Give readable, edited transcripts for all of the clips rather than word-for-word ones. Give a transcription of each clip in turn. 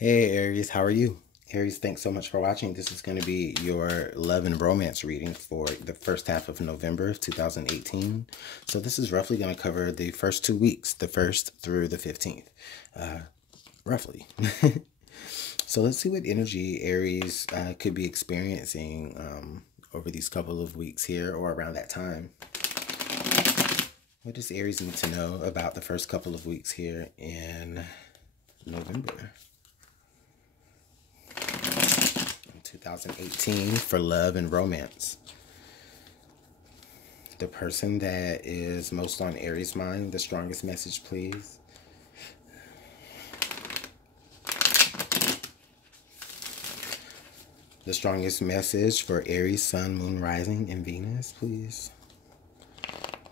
Hey Aries, how are you? Aries, thanks so much for watching. This is going to be your love and romance reading for the first half of November of 2018. So this is roughly going to cover the first 2 weeks, the 1st through the 15th, roughly. So let's see what energy Aries could be experiencing over these couple of weeks here or around that time. What does Aries need to know about the first couple of weeks here in November 2018 for love and romance? The person that is most on Aries' mind, the strongest message, please. The strongest message for Aries, Sun, Moon, Rising, and Venus, please.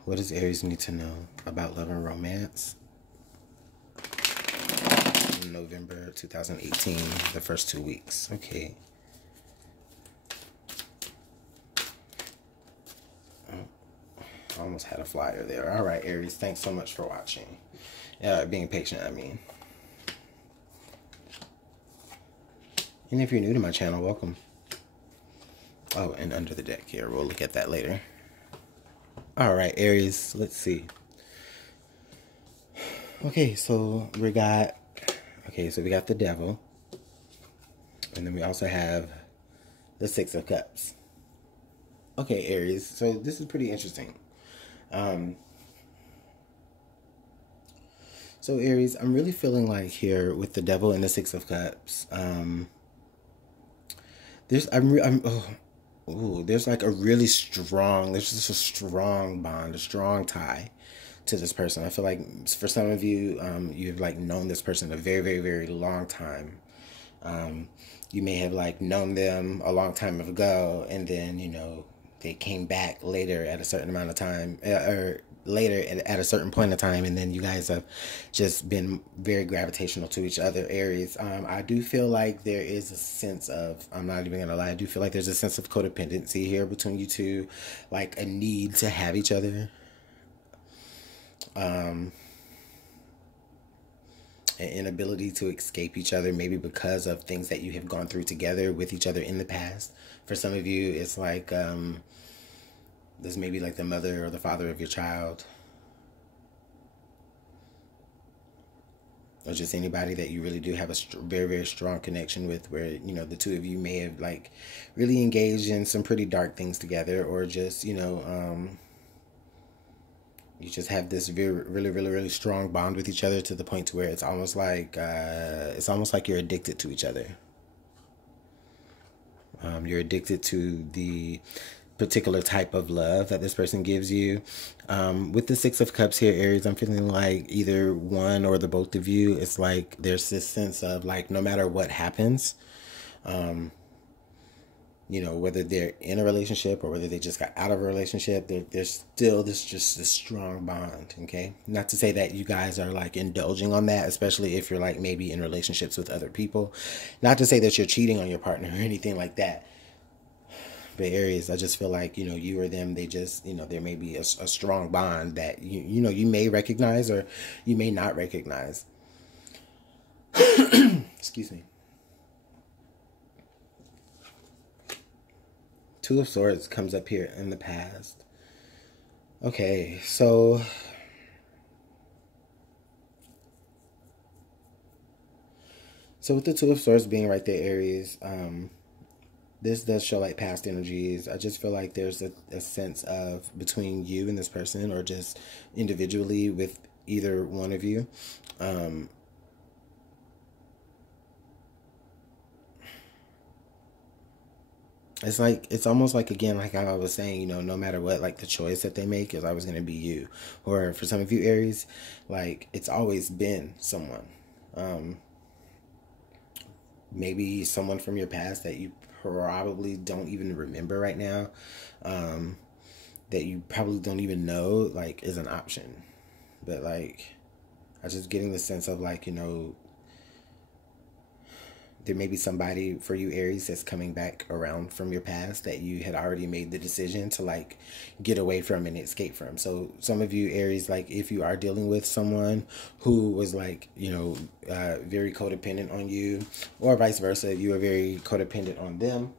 What does Aries need to know about love and romance in November 2018, the first 2 weeks? Okay. I almost had a flyer there. All right, Aries, thanks so much for watching. Being patient, I mean. And if you're new to my channel, welcome. Oh, and under the deck here. We'll look at that later. All right, Aries, let's see. Okay, so we got the Devil. And then we also have the Six of Cups. Okay, Aries, so this is pretty interesting. So Aries, I'm really feeling like here with the Devil and the Six of Cups, there's like a really strong, there's just a strong bond, a strong tie to this person. I feel like for some of you, you've like known this person a very, very, very long time. You may have like known them a long time ago, and then, you know, they came back later at a certain amount of time, or later at a certain point of time, and then you guys have just been very gravitational to each other, Aries. I do feel like there is a sense of, I'm not even gonna lie, I do feel like there's a sense of codependency here between you two, like a need to have each other. An inability to escape each other, maybe because of things that you have gone through together with each other in the past. For some of you, it's like this may be like the mother or the father of your child, or just anybody that you really do have a very, very strong connection with, where, you know, the two of you may have like really engaged in some pretty dark things together, or just, you know, you just have this very, really, really, really strong bond with each other to the point to where it's almost like you're addicted to each other. You're addicted to the particular type of love that this person gives you. With the Six of Cups here, Aries, I'm feeling like either one or the both of you, it's like there's this sense of like no matter what happens, you know, whether they're in a relationship or whether they just got out of a relationship, there's still this strong bond, okay? Not to say that you guys are like indulging on that, especially if you're like maybe in relationships with other people. Not to say that you're cheating on your partner or anything like that. But Aries, I just feel like, you know, you or them, they just, you know, there may be a strong bond that, you know, you may recognize or you may not recognize. Excuse me. Two of Swords comes up here in the past. Okay, so with the Two of Swords being right there, Aries, this does show like past energies. I just feel like there's a sense of between you and this person, or just individually with either one of you. It's like, it's almost like, again, like how I was saying, you know, no matter what, like the choice that they make is always going to be you. Or for some of you, Aries, like it's always been someone. Maybe someone from your past that you probably don't even remember right now, that you probably don't even know, like, is an option. But like, I just getting the sense of like, you know, there may be somebody for you, Aries, that's coming back around from your past that you had already made the decision to like get away from and escape from. So some of you, Aries, like if you are dealing with someone who was like, very codependent on you, or vice versa, you are very codependent on them,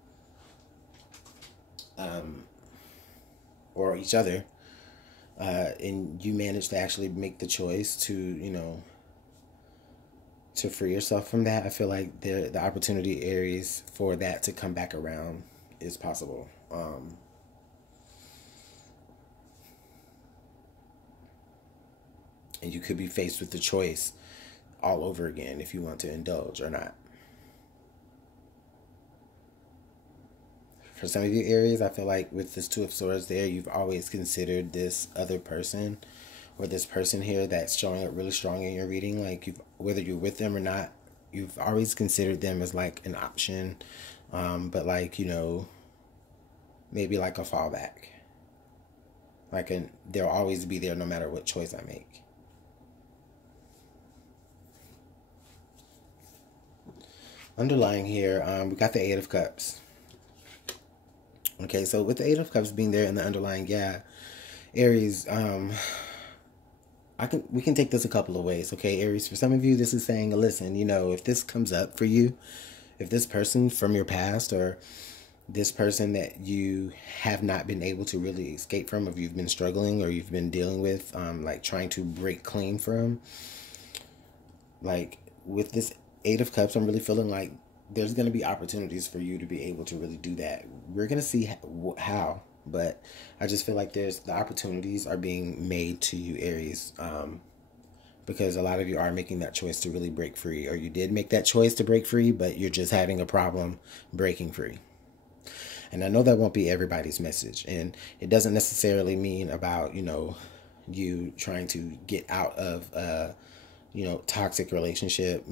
or each other, and you managed to actually make the choice to, to free yourself from that. I feel like the opportunity, Aries, for that to come back around is possible. And you could be faced with the choice all over again if you want to indulge or not. For some of you, Aries, I feel like with this Two of Swords there, you've always considered this other person or this person here that's showing up really strong in your reading. Like, whether you're with them or not, you've always considered them as like an option, but like, maybe like a fallback. Like, they'll always be there no matter what choice I make. Underlying here, we got the Eight of Cups. Okay, so with the Eight of Cups being there in the underlying, yeah, Aries, we can take this a couple of ways, okay, Aries. For some of you, this is saying, listen, if this comes up for you, if this person from your past or this person that you have not been able to really escape from, if you've been struggling or you've been dealing with, like trying to break clean from, like with this Eight of Cups, I'm really feeling like there's going to be opportunities for you to be able to really do that. We're going to see how, but I just feel like the opportunities are being made to you, Aries, because a lot of you are making that choice to really break free, or you did make that choice to break free, but you're just having a problem breaking free. And I know that won't be everybody's message, and it doesn't necessarily mean about, you trying to get out of toxic relationship.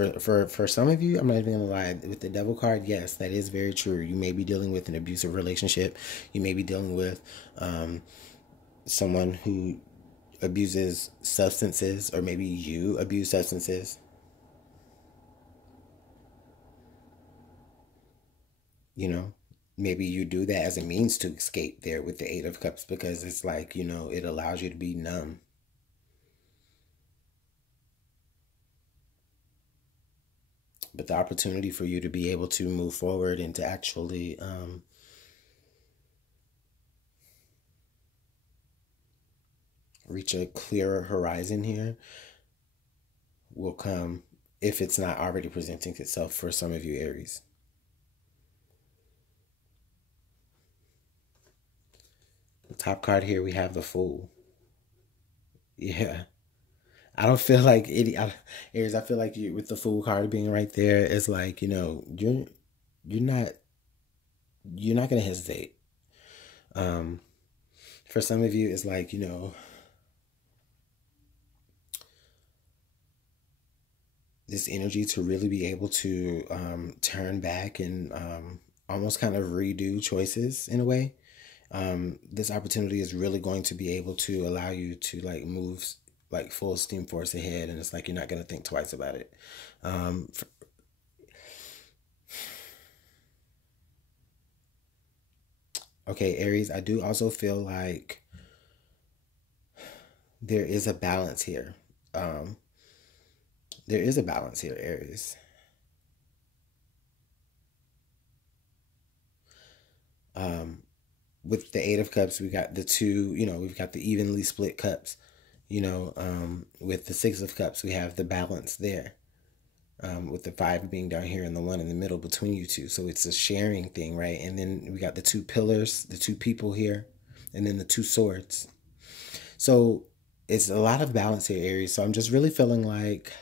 For some of you, I'm not even gonna lie, with the Devil card, yes, that is very true. You may be dealing with an abusive relationship. You may be dealing with someone who abuses substances, or maybe you abuse substances. Maybe you do that as a means to escape there with the Eight of Cups, because it's like, it allows you to be numb. But the opportunity for you to be able to move forward and to actually reach a clearer horizon here will come, if it's not already presenting itself for some of you, Aries. The top card here, we have the Fool. Yeah. I don't feel like Aries. I feel like you, with the Fool card being right there, it's like, you're not gonna hesitate. For some of you, it's like, this energy to really be able to turn back and almost kind of redo choices in a way. This opportunity is really going to be able to allow you to like move like full steam force ahead, and it's like you're not going to think twice about it. Okay, Aries, I do also feel like there is a balance here. There is a balance here, Aries. With the Eight of Cups, we got the two, we've got the evenly split cups. With the Six of Cups, we have the balance there. With the Five being down here and the one in the middle between you two. So it's a sharing thing, right? And then we got the two pillars, the two people here, and then the two swords. So it's a lot of balance here, Aries. So I'm just really feeling like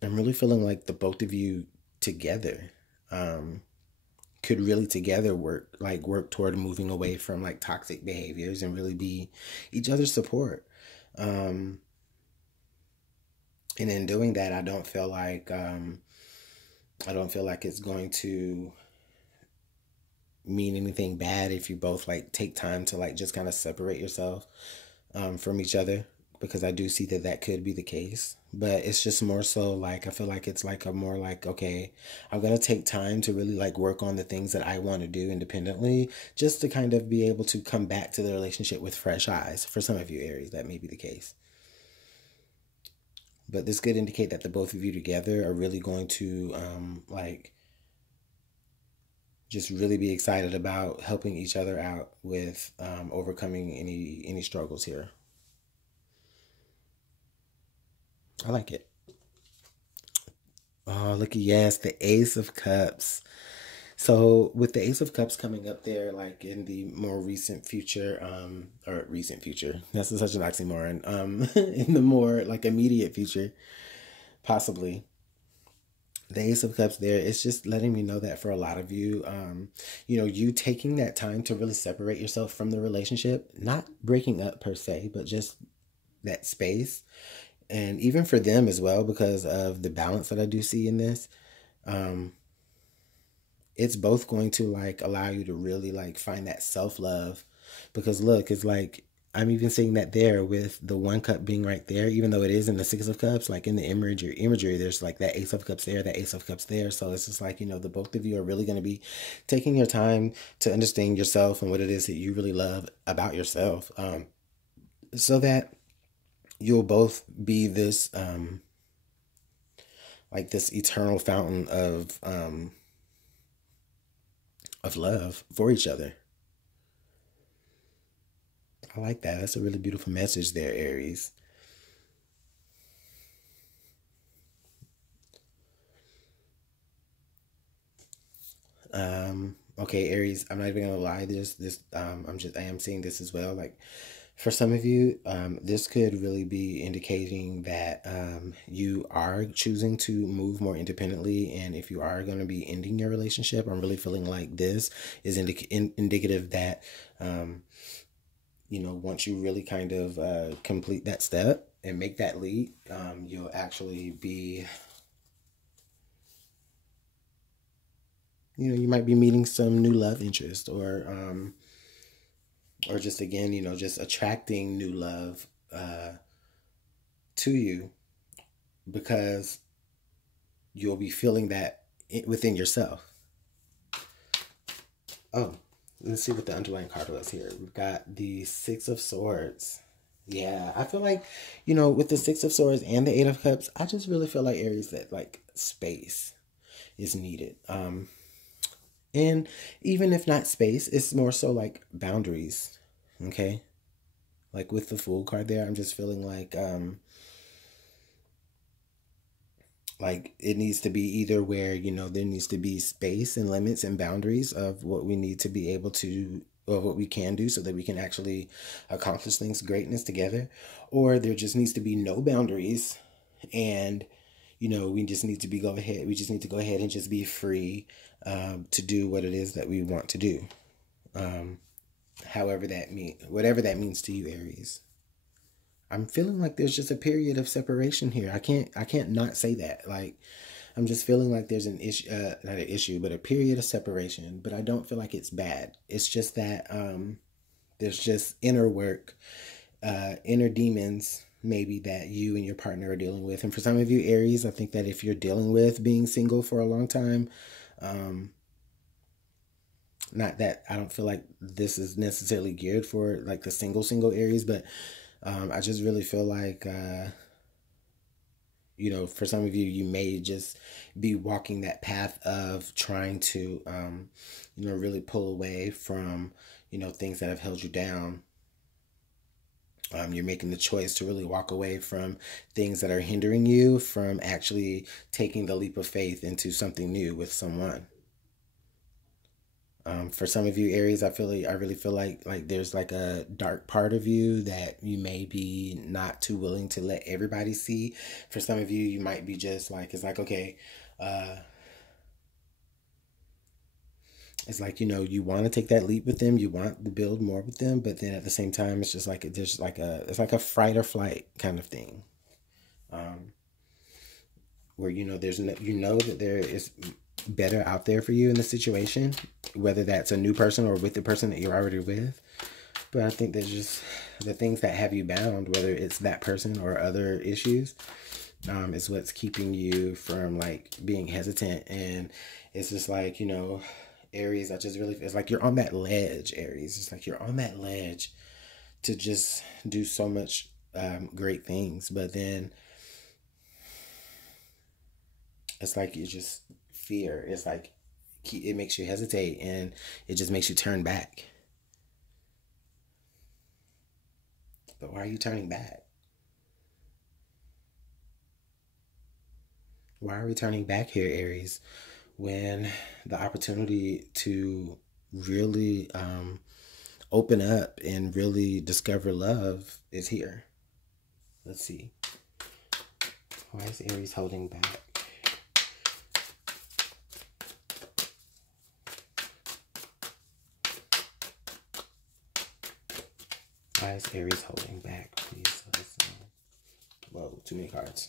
the both of you together could really together work toward moving away from like toxic behaviors and really be each other's support. And in doing that, I don't feel like it's going to mean anything bad if you both like take time to like just kind of separate yourself from each other because I do see that that could be the case. But it's just more so like, I feel like it's like a more like, okay, I'm going to take time to really like work on the things that I want to do independently, just to kind of be able to come back to the relationship with fresh eyes. For some of you Aries, that may be the case. But this could indicate that the both of you together are really going to like just really be excited about helping each other out with overcoming any struggles here. I like it. Oh, look, yes, the Ace of Cups. So with the Ace of Cups coming up there, like in the more recent future, or recent future, that's such an oxymoron, in the more like immediate future, possibly. The Ace of Cups there, it's just letting me know that for a lot of you, you taking that time to really separate yourself from the relationship, not breaking up per se, but just that space. And even for them as well, because of the balance that I do see in this, um, it's both going to like allow you to really like find that self-love. Because look, it's like I'm even seeing that there with the one cup being right there, even though it is in the Six of Cups, like in the imagery, there's like that Ace of Cups there, that Ace of Cups there. So it's just like, the both of you are really going to be taking your time to understand yourself and what it is that you really love about yourself, so that you'll both be this like this eternal fountain of love for each other. I like that. That's a really beautiful message there, Aries. Okay, Aries, I'm not even gonna lie, I am seeing this as well. Like for some of you, this could really be indicating that you are choosing to move more independently. And if you are going to be ending your relationship, I'm really feeling like this is indicative that, once you really kind of complete that step and make that leap, you'll actually be, you might be meeting some new love interest, or just again, just attracting new love to you, because you'll be feeling that within yourself. Oh, let's see what the underlying card was here. We've got the Six of Swords. Yeah, I feel like, with the Six of Swords and the Eight of Cups, I just really feel like, Aries, that like space is needed. And even if not space, it's more so like boundaries. Okay? Like with the Fool card there, I'm just feeling like it needs to be either where, there needs to be space and limits and boundaries of what we need to be able to, or what we can do so that we can actually accomplish things greatness together, or there just needs to be no boundaries, and we just need to go ahead and just be free to do what it is that we want to do. Whatever that means to you, Aries. I'm feeling like there's just a period of separation here. I can't not say that. Like, I'm just feeling like there's an issue, not an issue, but a period of separation. But I don't feel like it's bad. It's just that there's just inner work, inner demons, maybe, that you and your partner are dealing with. And for some of you, Aries, I think that if you're dealing with being single for a long time, not that I don't feel like this is necessarily geared for like the single Aries, but I just really feel like, for some of you, you may just be walking that path of trying to, really pull away from, things that have held you down. You're making the choice to really walk away from things that are hindering you from actually taking the leap of faith into something new with someone. For some of you, Aries, I really feel like there's like a dark part of you that you may be not too willing to let everybody see. For some of you, you might be just like, it's like, okay, it's like, you want to take that leap with them, you want to build more with them, but then at the same time, it's just like, it's like a fight or flight kind of thing. Where, there's no, that there is better out there for you in the situation, whether that's a new person or with the person that you're already with. But I think there's just the things that have you bound, whether it's that person or other issues, is what's keeping you from like being hesitant. And it's just like, you know, Aries, I just really, it's like you're on that ledge, Aries. It's like you're on that ledge to just do so much great things. But then it's like you just fear. It's like it makes you hesitate, and it just makes you turn back. But why are you turning back? Why are we turning back here, Aries, when the opportunity to really open up and really discover love is here? Let's see. Why is Aries holding back? Why is Aries holding back? Please let us know. Whoa, too many cards.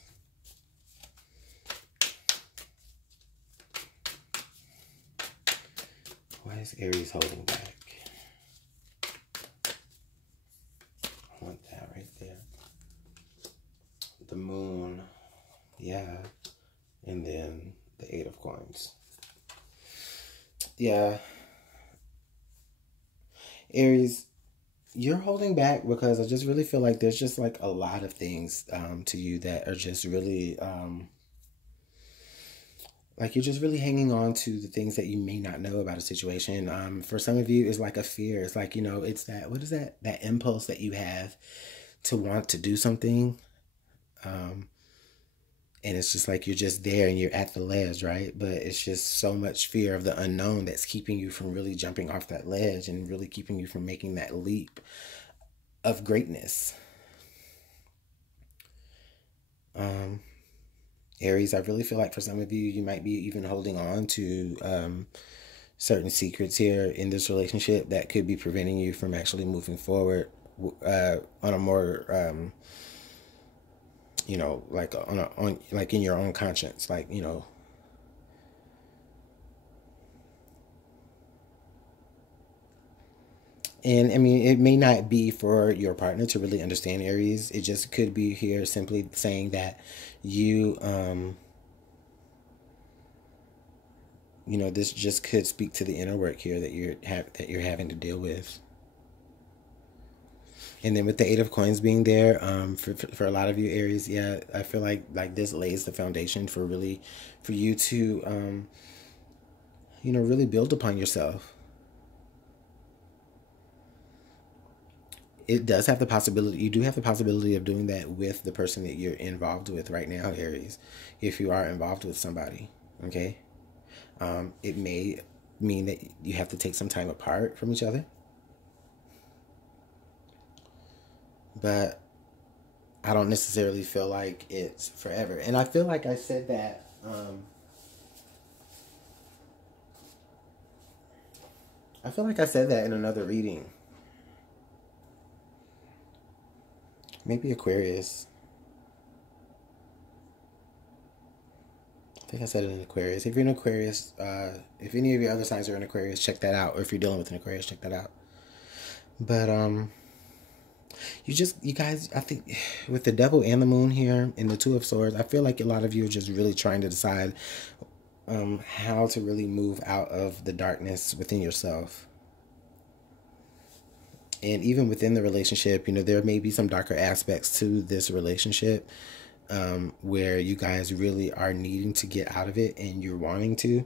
Why is Aries holding back? I want that right there. The moon. Yeah. And then the 8 of coins. Yeah. Aries, you're holding back because I just really feel like there's just like a lot of things to you that are just really like you're just really hanging on to the things that you may not know about a situation. For some of you, it's like a fear. It's like, you know, it's that, what is that? That impulse that you have to want to do something. And it's just like you're just there and you're at the ledge, right? But it's just so much fear of the unknown that's keeping you from really jumping off that ledge and really keeping you from making that leap of greatness. Aries, I really feel like for some of you, you might be even holding on to certain secrets here in this relationship that could be preventing you from actually moving forward on a more you know, like on like in your own conscience, like, you know. And I mean, it may not be for your partner to really understand, Aries. It just could be here simply saying that you, you know, this just could speak to the inner work here that you're having to deal with. And then with the 8 of coins being there, for a lot of you Aries, yeah, I feel like this lays the foundation for really, for you to, you know, really build upon yourself. It does have the possibility, you do have the possibility of doing that with the person that you're involved with right now, Aries, if you are involved with somebody, okay? It may mean that you have to take some time apart from each other. But I don't necessarily feel like it's forever. And I feel like I said that I feel like I said that in another reading. Maybe Aquarius. I think I said it in Aquarius. If you're in Aquarius, if any of your other signs are in Aquarius, check that out. Or if you're dealing with an Aquarius, check that out. But you guys, I think with the devil and the moon here and the 2 of swords, I feel like a lot of you are just really trying to decide how to really move out of the darkness within yourself. And even within the relationship, you know, there may be some darker aspects to this relationship where you guys really are needing to get out of it and you're wanting to.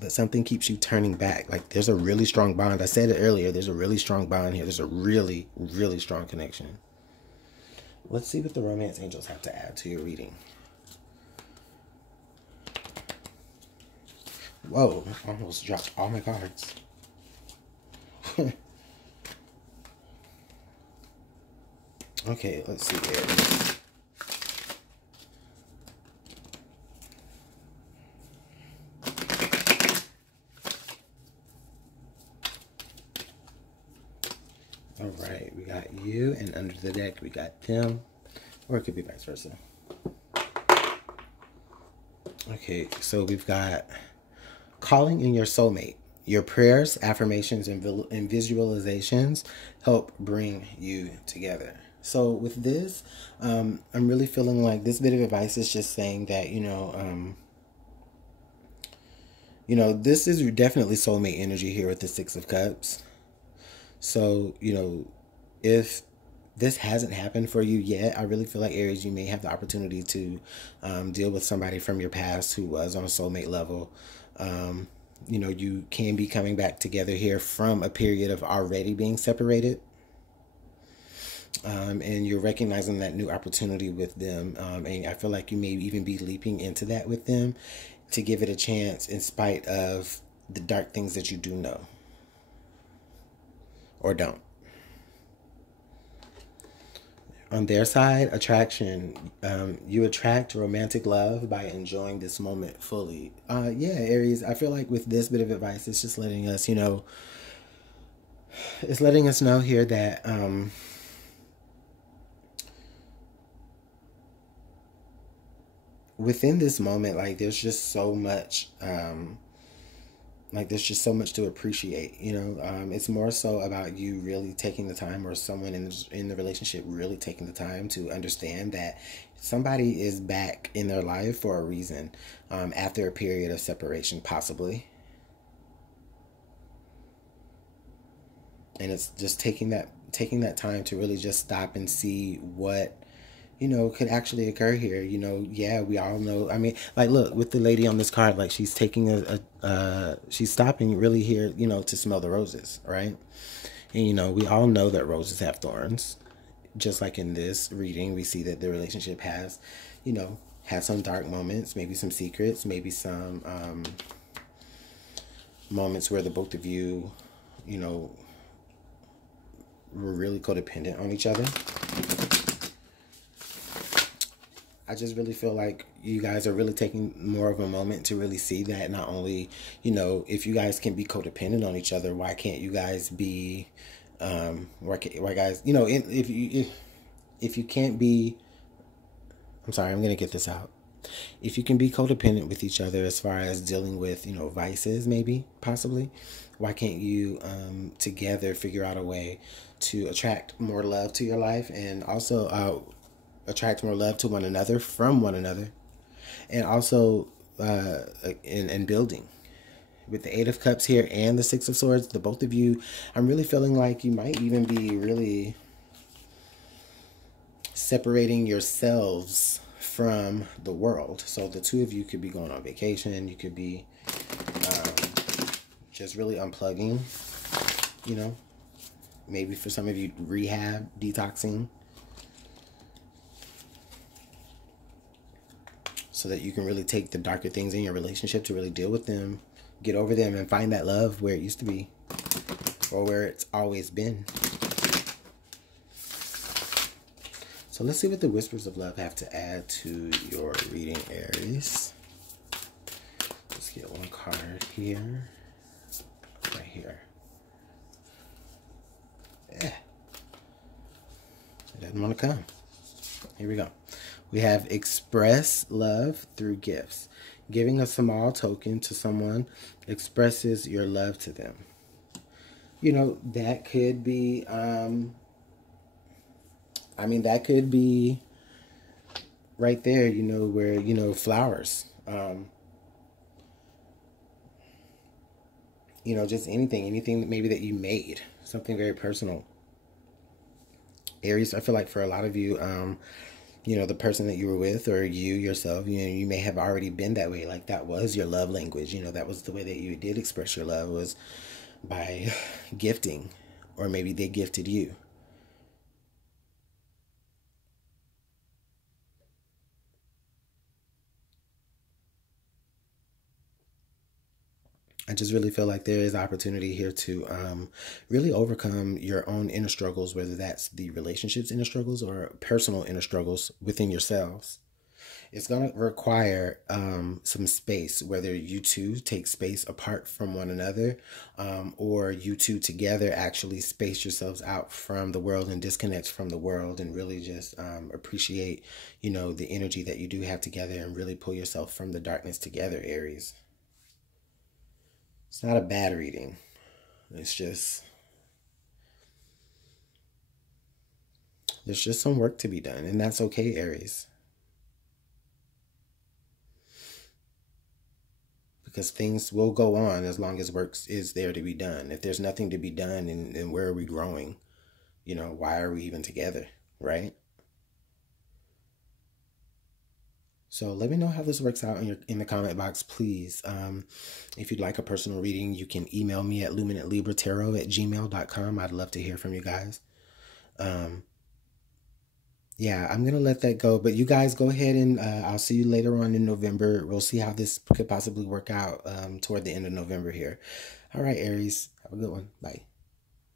But something keeps you turning back. Like there's a really strong bond. I said it earlier. There's a really strong bond here. There's a really, really strong connection. Let's see what the romance angels have to add to your reading. Whoa, I almost dropped all my cards. Okay, let's see here. All right, we got you, and under the deck we got them, or it could be vice versa. Okay, so we've got calling in your soulmate. Your prayers, affirmations, and visualizations help bring you together. So with this, I'm really feeling like this bit of advice is just saying that, this is definitely soulmate energy here with the Six of Cups. So, if this hasn't happened for you yet, I really feel like, Aries, you may have the opportunity to deal with somebody from your past who was on a soulmate level. You can be coming back together here from a period of already being separated. And you're recognizing that new opportunity with them. And I feel like you may even be leaping into that with them to give it a chance in spite of the dark things that you do know or don't. On their side, attraction. You attract romantic love by enjoying this moment fully. Yeah, Aries, I feel like with this bit of advice, it's just letting us, it's letting us know here that within this moment, like there's just so much to appreciate. It's more so about you really taking the time, or someone in the relationship really taking the time to understand that somebody is back in their life for a reason, after a period of separation, possibly. And it's just taking that time to really just stop and see what could actually occur here. Yeah, we all know. I mean, like, look, with the lady on this card, like, she's taking she's stopping really here, to smell the roses, right? And, we all know that roses have thorns. Just like in this reading, we see that the relationship has some dark moments, maybe some secrets, maybe some moments where the both of you, were really codependent on each other. I just really feel like you guys are really taking more of a moment to really see that not only, if you guys can be codependent on each other, why can't you guys be, why guys, if you can't be, I'm sorry, I'm going to get this out. If you can be codependent with each other as far as dealing with, vices, maybe, possibly, why can't you together figure out a way to attract more love to your life, and also attract more love to one another, from one another, and also in building. With the Eight of Cups here and the Six of Swords, the both of you, I'm really feeling like you might even be really separating yourselves from the world. So the two of you could be going on vacation. You could be just really unplugging, maybe for some of you, rehab, detoxing, so that you can really take the darker things in your relationship to really deal with them, get over them, and find that love where it used to be, or where it's always been. So let's see what the Whispers of Love have to add to your reading, Aries. Let's get one card here. Right here. Yeah. It doesn't want to come. Here we go. We have express love through gifts. Giving a small token to someone expresses your love to them. That could be, that could be right there, where, flowers, just anything that maybe that you made, something very personal. Aries, I feel like for a lot of you, the person that you were with, or you yourself, you may have already been that way. Like, that was your love language. That was the way that you did express your love, was by gifting, or maybe they gifted you. I just really feel like there is opportunity here to really overcome your own inner struggles, whether that's the relationships inner struggles or personal inner struggles within yourselves. It's going to require some space, whether you two take space apart from one another, or you two together actually space yourselves out from the world and disconnect from the world, and really just appreciate, the energy that you do have together, and really pull yourself from the darkness together, Aries. It's not a bad reading. It's just, there's just some work to be done, and that's okay, Aries. Because things will go on as long as work is there to be done. If there's nothing to be done, and where are we growing? You know, why are we even together, right? So let me know how this works out in the comment box, please. If you'd like a personal reading, you can email me at LuminantLibraTarot@gmail.com. I'd love to hear from you guys. Um, yeah, I'm going to let that go. But you guys go ahead, and I'll see you later on in November. We'll see how this could possibly work out toward the end of November here. All right, Aries. Have a good one. Bye.